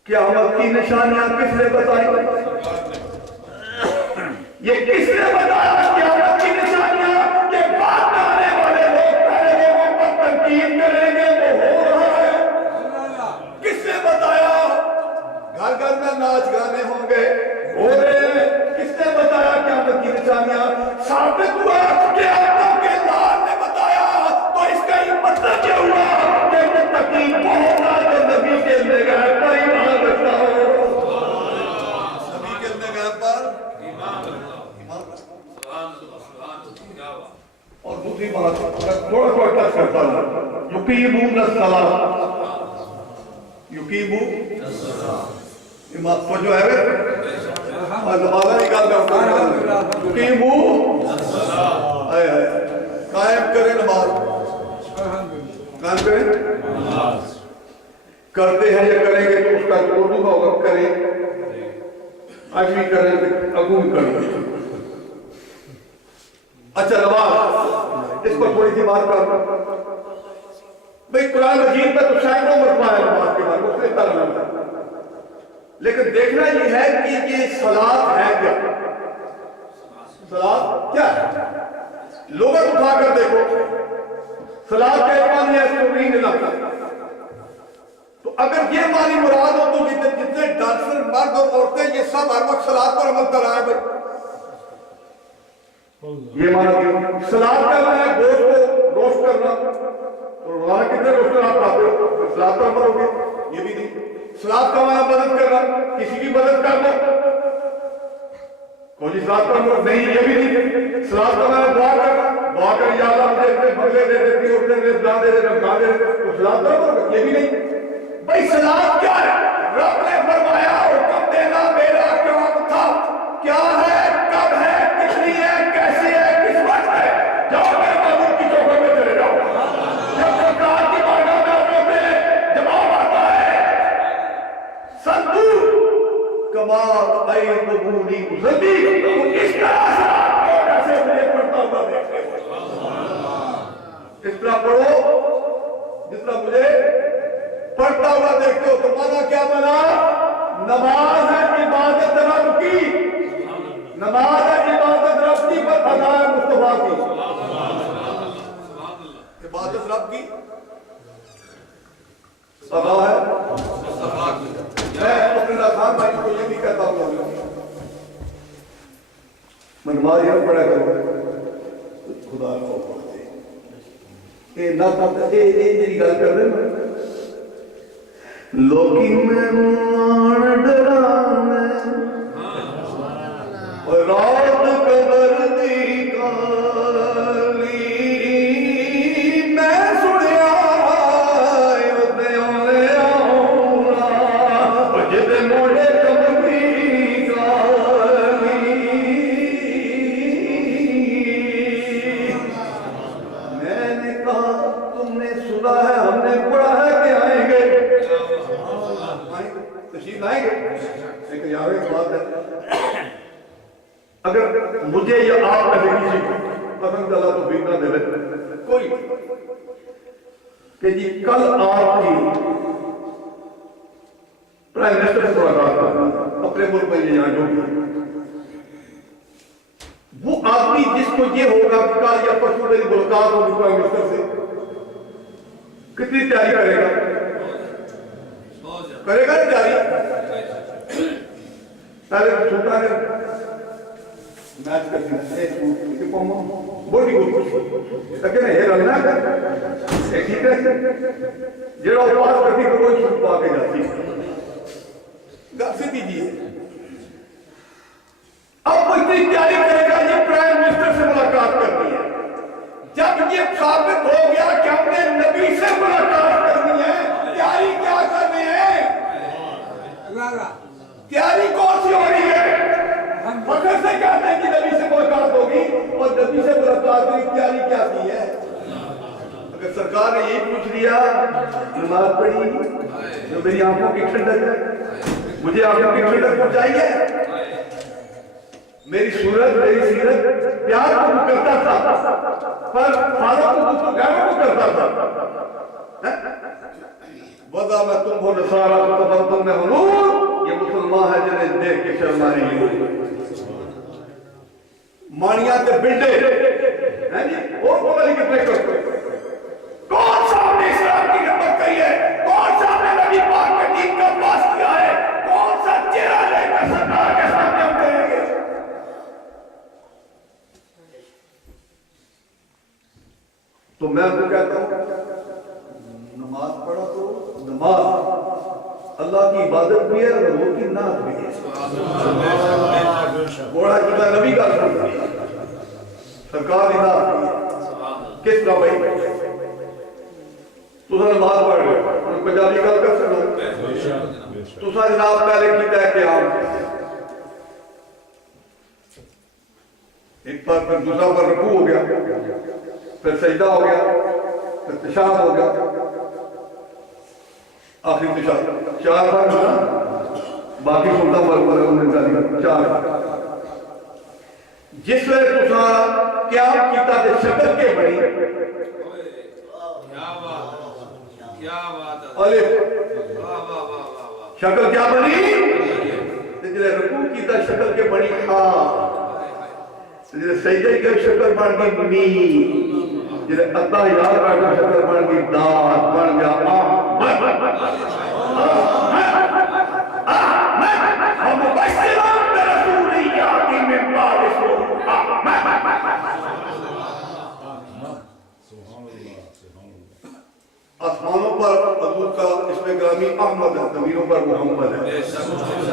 قیامت کی نشانیاں کس نے بتائی؟ یہ کس نے بتایا قیامت کی نشانیاں؟ کہ بعد میں آنے والے لوگ پہلے لوگوں پر تنقید کریں گے، وہ ہو رہا ہے. کس نے بتایا؟ گھر گھر میں ناچ گانے ہوں گے، ہو رہے ہیں. کس نے بتایا قیامت کی نشانیاں؟ ثابت ہوا کہ آپ کے لال نے بتایا. تو اس کا یہ مطلب کیا ہوا کہ متقی وہ ہوگا جو نبی کے نگاہ پر ایمان رکھتا ہو. نبی کے نگاہ پر ایمان اور دوسری بات تھوڑا تھوڑا ٹچ کرتا ہوں. یقیمون الصلاۃ، یقیمون ایمان کو جو ہے نمازہ نکال کر یقیمون قائم کریں نماز. قائم کریں کرتے ہیں یا کریں گے تو اس کا اردو کا وقت کریں، آج بھی کریں اگو بھی کریں. اچھا نماز، اس پر تھوڑی سی بات کر. بھئی قرآن مجید میں تو سینکڑوں مرتبہ ہے نماز کے بارے میں، اس نے طرح لیکن دیکھنا یہ ہے کہ یہ صلاۃ ہے کیا؟ صلاۃ کیا ہے؟ لغت اٹھا کر دیکھو. صلاۃ کا ایک معنی ہے سکون علاقہ. تو اگر یہ معنی مراد ہو تو جتنے ڈانسر مرد اور عورتیں یہ سب ہر وقت صلاۃ پر عمل کر رہا ہے. بھائی یہ معنی صلاۃ کا معنی ہے گوشت کو روسٹ کرنا. تو روزانہ کتنے روسٹر آپ کھاتے ہو؟ صلاۃ پر عمل ہوگی؟ یہ بھی نہیں. صلاۃ کا معنی مدد کرنا، کسی کی مدد کرنا، کوئی صلاۃ پر عمل نہیں، یہ بھی نہیں. صلاۃ کا معنی دعا کرنا، دعا کر یا اللہ مجھے اتنے بنگلے دے دیتی عورتیں دے دے دے دے دے. تو صلاۃ پر عمل یہ بھی نہیں. بھائی صلاۃ کیا ہے؟ رب نے فرمایا حکم دینا میرا کام تھا. کیا ہے، کب ہے، کتنی ہے، کیسے ہے، کس وقت ہے؟ جاؤ میرے معبود کی چوکھٹ میں چلے جاؤ. جب سرکار کی بارگاہ میں آپ لوگ میں جواب آتا ہے سندو کمال اے قبولی مسلمی، تو اس طرح سے سے مجھے پڑھتا ہوا دیکھتے ہو، اس طرح پڑھو جس طرح مجھے پڑھتا ہوا دیکھتے ہو. تو مانا کیا بنا؟ نماز ہے عبادت رب کی، نماز ہے عبادت رب کی پر ادا ہے مصطفیٰ کی. عبادت رب کی ادا ہے مصطفیٰ کی. میں اپنے خان بھائی کو یہ بھی کہتا ہوں میں نماز یہ پڑھا کروں خدا کو پڑھتے یہ نہ جی گل کر رہے لوکی میں ڈرانے اور رات قبر دی کالی میں سنیا ادھے آنے آؤنا اور جدے موڑے قبر دی کالی میں نے کہا تم نے سنا ہے ہم نے پڑھا ہے کہ آئیں گے تشریف لائیں گے. لیکن یار ایک بات ہے اگر مجھے یا آپ کبھی کسی پسند اللہ تو بیتنا دے کوئی کہ جی کل آپ کی پرائم منسٹر سے ملاقات کرنا اپنے ملک میں یہاں جو وہ آدمی جس کو یہ ہوگا کل یا پرسوں میری ملاقات ہوگی پرائم منسٹر سے کتنی تیاری کرے گا نا تیاری. پہلے چھوٹا ہے میچ کرتی بڑی گل لیکن یہ رنگنا ٹھیک ہے جڑا پاس کرتی تو کوئی چھوٹ پا کے جاتی گل سے دیجیے. اب اتنی تیاری کرے گا یہ پرائم منسٹر سے ملاقات کرنی ہے. جب یہ ثابت ہو گیا کہ ہم نے نبی سے ملاقات کرنی ہے تیاری کیا کرنی ہے؟ تیاری کون سی ہو رہی ہے؟ فخر سے کہتے ہیں کہ نبی سے ملاقات ہوگی اور نبی سے ملاقات کی تیاری کیا کی ہے؟ اگر سرکار نے یہی پوچھ لیا نماز پڑھی جو میری آنکھوں کی ٹھنڈک ہے مجھے آنکھوں کی ٹھنڈک پہنچائیے میری صورت میری سیرت پیار کو کرتا تھا پر فارغ کو غیروں کو کرتا تھا. وضع میں تم ہو نصارہ تم میں حنور یہ مسلمان ہے جنہیں دیکھ کے شرما رہی ہے. مانیاں تے بنڈے اور بولا نہیں کتنے کرتے کون سا ہم نے اسلام کی خدمت کری ہے کون سا ہم نے نبی پاک کے دین کا پاس کیا ہے کون سا چہرہ لے کر سرکار کے سامنے ہم کریں گے. تو میں تو کہتا ہوں نماز پڑھا تو نماز اللہ کی عبادت بھی ہے اور وہ کی نعت بھی ہے. گوڑا کی کا نبی کا سرکار نعت بھی ہے. کس طرح بھائی تو نماز پڑھ رہے ہو پنجابی گل کر سکو تو جناب پہلے کیتا ہے قیام ایک بار پھر دوسرا پر رکوع ہو گیا پھر سجدہ ہو گیا پھر تشہد ہو گیا آخری تشہد 4 بار باقی سنتا مرمر 4 جس میں تساں قیام کیتا تے شکل کے بڑی الف شکل کیا بنی جلے رکوع کیتا شکل کے بڑی ہاں جلے سجدہ کی شکل بن گئی می جلے اللہ یاد کرنا شکل بن گئی داد بن گیا آسمانوں پر حضور کا اسم گرامی احمد ہے زمینوں پر محمد ہے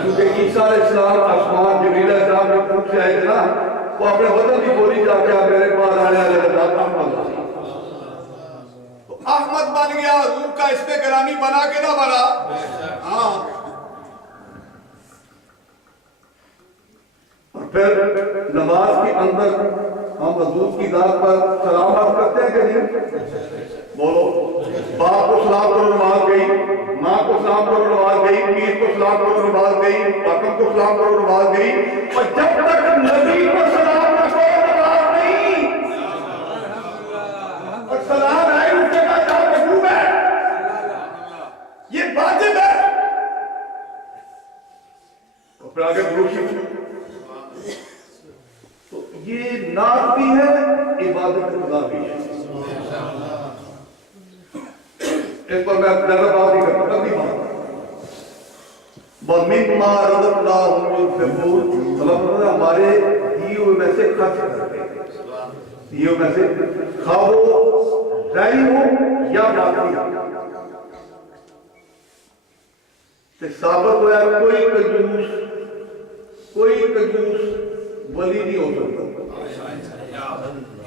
کیونکہ عیسیٰ علیہ السلام آسمان جبریل علیہ السلام جو پوچھ سے آئے تھے نا وہ اپنے وطن کی بولی جا کے میرے پاس آنے والے ذات احمد تو احمد بن گیا حضور کا اسم گرامی بنا کے نہ بنا ہاں. اور پھر نماز کے اندر ہم حضور کی ذات پر سلام عرض کرتے ہیں کہ نہیں بولو باپ کو سلام کرو نماز گئی ماں کو سلام کرو نماز گئی پیر کو سلام کرو نماز گئی حاکم کو سلام کرو نماز گئی اور جب تک نبی کو سلام نہ کرو نماز آگے بروشی تو یہ نعت بھی ہے عبادت خدا بھی ہے. اس پر میں زیادہ بات نہیں کرتا تبھی بات وَمِمَّا رَزَقْنَاهُمْ يُنْفِقُونَ اللہ ہمارے دیے ہوئے میں سے خرچ کرتے ہیں. دیے ہوئے میں سے خواہ وہ ظاہری ہو یا باطنی سے ثابت ہوا ہے کوئی کنجوس ولی نہیں ہو سکتا.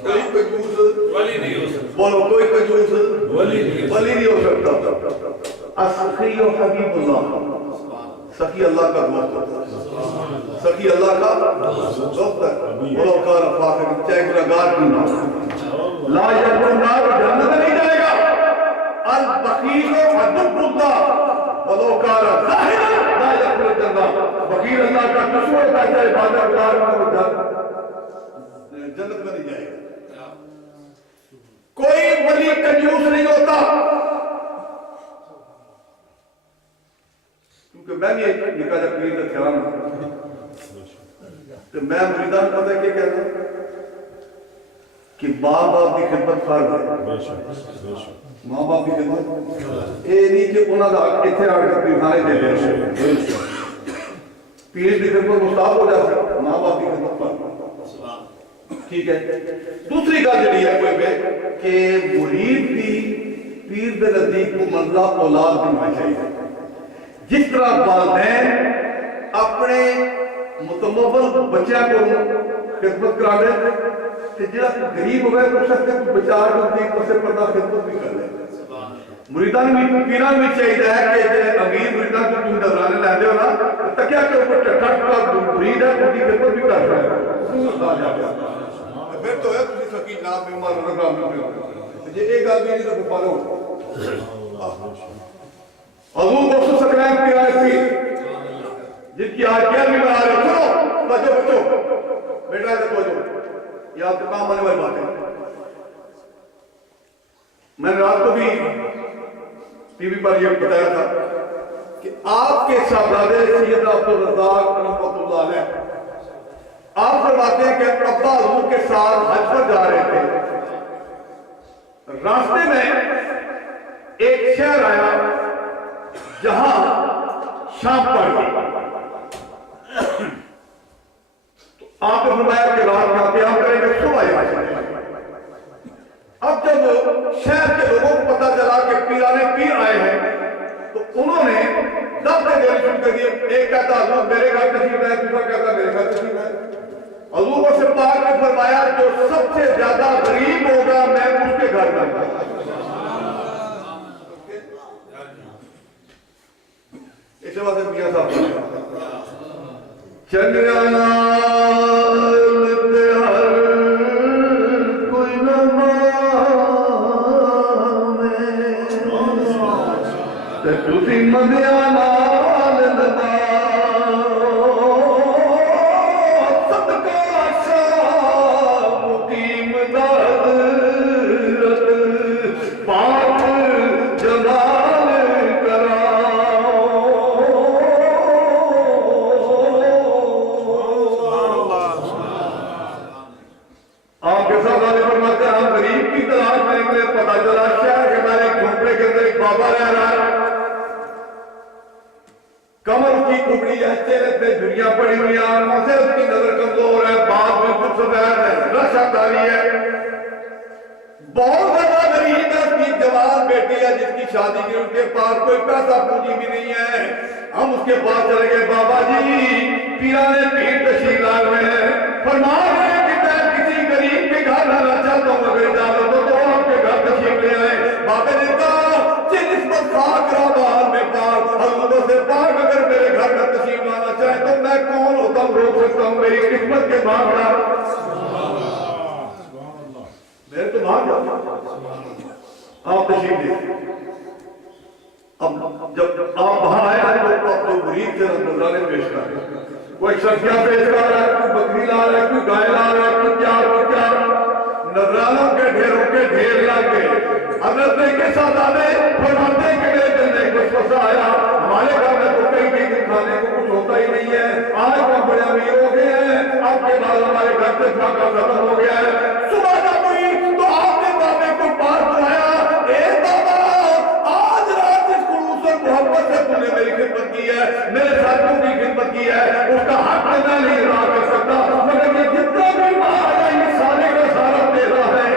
کوئی کنجوس ولی نہیں ہو سکتا. بولو کوئی کنجوس ولی نہیں ہو سکتا. السخی و حبیب اللہ سخی اللہ کا دوست ہوتا ہے. سخی اللہ کا دوست ہے. بولو کار فاخر چاہے گناہگار کیوں نہ ہو. لا یدخل النار جہنم میں نہیں جائے گا. البخیل عدو اللہ ولو کان ظاہرا لا یدخل الجنہ. بخیل اللہ کا دشمن ہوتا ہے چاہے عبادت گار جنت میں نہیں جائے گا. کوئی ولی کنجوس نہیں ہوتا. کیونکہ میں بھی ایک نکاح جب پیر کا خیال ہوں تو میں مریدان پتہ ہے کہ کہتا ہوں کہ ماں باپ کی خدمت فرض ہے. ماں باپ کی خدمت یہ نہیں کہ انہوں نے اتنے آ کے پیرخانے دے دیں. پیر کی خدمت مستحب ہو جاتا. ماں باپ کی خدمت فرض. ٹھیک ہے. دوسری گل جڑی ہے کوئی میں کہ مرید بھی پیر کے نزدیک کو منزلہ اولاد بننا چاہیے. جس طرح والدین اپنے متمول بچوں کو خدمت کرا لیں کہ جہاں غریب ہوئے تو سکتے کو بچار کو سے پردہ خدمت بھی کر لیں. مریدان بھی پیران بھی چاہیے ہے کہ جنہیں امیر مریدان کو تم نظرانے لے دے ہو نا تکیہ کے اوپر ٹھٹ کا مرید ہے تو کی خدمت بھی کر رہا ہے. پھر تو ہے تجھے سکی نام میں عمر رگام میں یہ ایک آدمی نہیں تو بفالو حضور کو سکرائم کی آئے تھی جن کی آجیاں بھی بنا رہے سنو بچو بچو بیٹا ہے تو جو یہ آپ کے کام آنے والی بات ہے. میں نے رات کو بھی ٹی وی پر یہ بتایا تھا کہ آپ کے صاحبزادے سید عبدالرزاق رحمۃ اللہ علیہ آپ فرماتے ہیں کہ ابا حضور کے ساتھ حج پر جا رہے تھے. راستے میں ایک شہر آیا جہاں شام پڑ گئی. تو آپ نے فرمایا کہ رات کا قیام کریں گے صبح یہاں چلیں. اب جب شہر کے لوگوں کو پتا چلا کہ پیرانے پیر آئے ہیں تو انہوں نے دعوتیں دینے شروع کر دیے. ایک کہتا حضور میرے گھر تشریف ہے, دوسرا کہتا میرے گھر تشریف ہے. حضور سے پاک نے فرمایا جو سب سے زیادہ غریب ہوگا میں اس کے گھر جاؤں گا. اس واسطے میاں صاحب چلیا کوئی نہ تسی مدیا نال لگا صدقہ شاہ مقیم دارت پاک جلال آپ کے ساتھ آنے فرماتے ہیں ہم غریب کی تلاش میں نکلے. پتا چلا شہر کے میرے جھونپڑے کے اندر ایک بابا رہ رہا ہے. کمر کی کبڑی ہے, چہرے پہ جھریاں پڑی ہوئی ہیں, آنکھوں سے اس کی نظر کمزور ہے, بال بالکل سفید ہے, رشا داری ہے, بہت زیادہ غریب ہے. اس کی جوان بیٹی ہے جس کی شادی کی ان کے پاس کوئی پیسہ پونجی بھی نہیں ہے. ہم اس کے پاس چلے گئے بابا جی پیرانے پیر تشریف لائے ہوئے ہیں, فرما رہے ہیں کہ میں کسی غریب کے گھر رہنا چاہتا ہوں, اگر اجازت ہو تو آپ کے گھر تشریف لے آئے. بابا نے کہا جن نسبت خاک رہا بہار میں پاک حضور سے پاک اگر میرے گھر میں تشریف لانا چاہے تو میں کون ہوتا ہوں روک سکتا ہوں, میری قسمت کے بعد میرے تو بھاگ آپ تشریف دے. اب جب آپ وہاں آئے ہیں تو آپ جو مرید سے نظرانے پیش کر رہے ہیں, کوئی شخصیاں پیش کر رہا ہے, کوئی بکری لا رہا ہے, کوئی گائے لا رہا ہے, کوئی کیا نظرانوں کے ڈھیروں کے ڈھیر لا کے حضرت کے ساتھ آنے فرماتے ہیں کہ میرے دل میں کچھ وسا آیا, ہمارے گھر میں تو کئی بھی کھانے کو کچھ ہوتا ہی نہیں ہے. آج ہم بڑے امیر ہو گئے ہیں, اب کے بعد ہمارے گھر سے فاقہ ختم ہو گیا ہے. صبح جب ہوئی تو آپ نے بابے کو پاس بلایا, اے بابا آج رات اس خلوص اور محبت سے تم نے میری خدمت کی ہے, میرے ساتھیوں کی خدمت کی ہے, اس کا حق میں نہیں ادا کر سکتا, مگر یہ جتنا بھی مال ہے یہ سارے کا سارا تیرا ہے.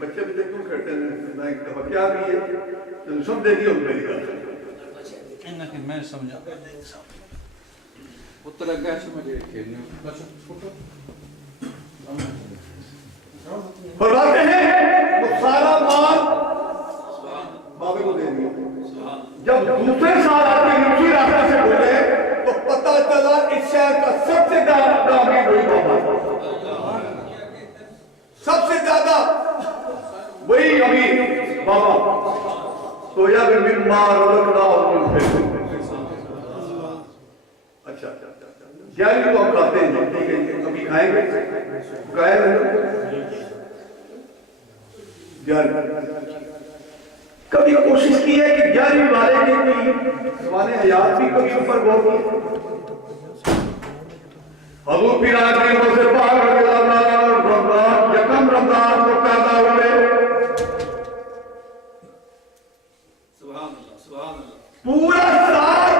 بچے بچے کیوں کھڑتے ہیں؟ میں ایک دفعہ کیا بھی ہے سن دے دیا میری گل میں سمجھا پتر اگے سمجھے کھیلنے فرماتے ہیں وہ سارا مال بابے کو دے دیا. جب دوسرے سال آتے ہیں اسی راستے سے گزرے تو پتہ چلا اس شہر کا سب سے زیادہ امیر وہی بابا, سب سے زیادہ وہی امیر بابا. تو یا مما رزقناہم اچھا گیارہویں تو ہم کھاتے ہیں, ٹھیک ہے کبھی کھائیں گے پکایا کبھی کوشش کی ہے کہ 11ویں والے کی زبان حیات بھی کبھی اوپر غور کی. حضور پیر اعظم سے پاک رضی اللہ عنہ رمضان یکم رمضان کو پیدا ہوئے, پورا سال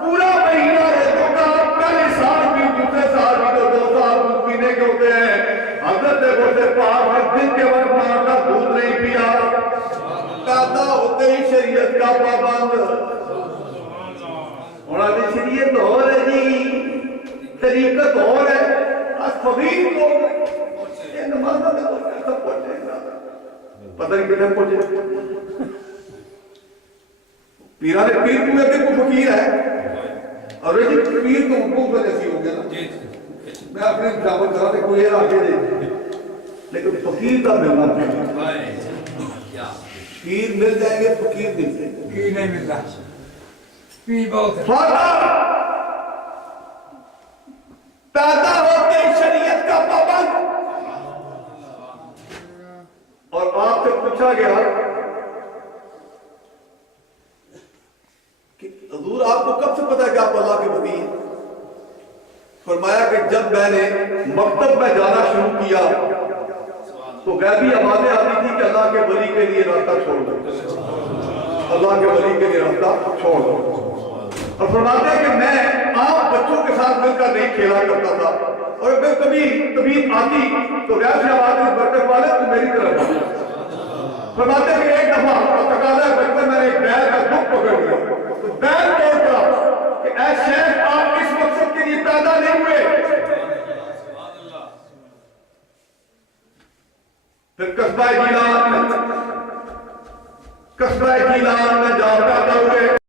پورا مہینہ روزوں کا, پہلے سال بھی دوسرے سال بھی تو 2 سال دودھ پینے کے ہوتے ہیں. حضرت غوث پاک نے دن کے وقت ماں کا دودھ نہیں پیا, پیدا ہوتے ہی شریعت کا پابند. اور آدھی شریعت ہو ہے جی, طریقت ہو ہے, فقیر لوگ یہ نمازہ میں سب پہنچے پتہ نہیں کتنے پہنچے. پیران پیر کوئے کہ کوئی فقیر ہے, اور یہ پیر تو حکومت میں جیسی ہو گیا نا. میں اپنے جاوت کرا کہ کوئی آگے دے, لیکن فقیر کا مہمان پیر مل جائیں گے, فقیر مل جائیں گے. پیر نہیں ملتا, پیر بہت فاتح پیدا ہوتے شریعت کا پابند. اور آپ سے پوچھا گیا کہ حضور آپ کو کب سے پتا ہے کہ آپ اللہ کے ولی ہیں؟ فرمایا کہ جب میں نے مکتب میں جانا شروع کیا تو غیبی آوازیں آتی تھی کہ اللہ کے ولی کے لیے راستہ چھوڑ دو, اللہ کے ولی کے لیے راستہ چھوڑ دو. اور فرماتے ہیں کہ میں عام بچوں کے ساتھ مل کر نہیں کھیلا کرتا تھا, اور اگر کبھی طبیعت آتی تو غیر سے آواز برکت والے تو میری طرف آتی. فرماتے ہیں کہ ایک دفعہ تقاضا بچپن میں نے ایک بیل کا دکھ پکڑ لیا تو بیل توڑ کر کہ اے شیخ آپ اس مقصد کے لیے پیدا نہیں ہوئے. پھر قصبہ گیلان میں جا پیدا ہوئے.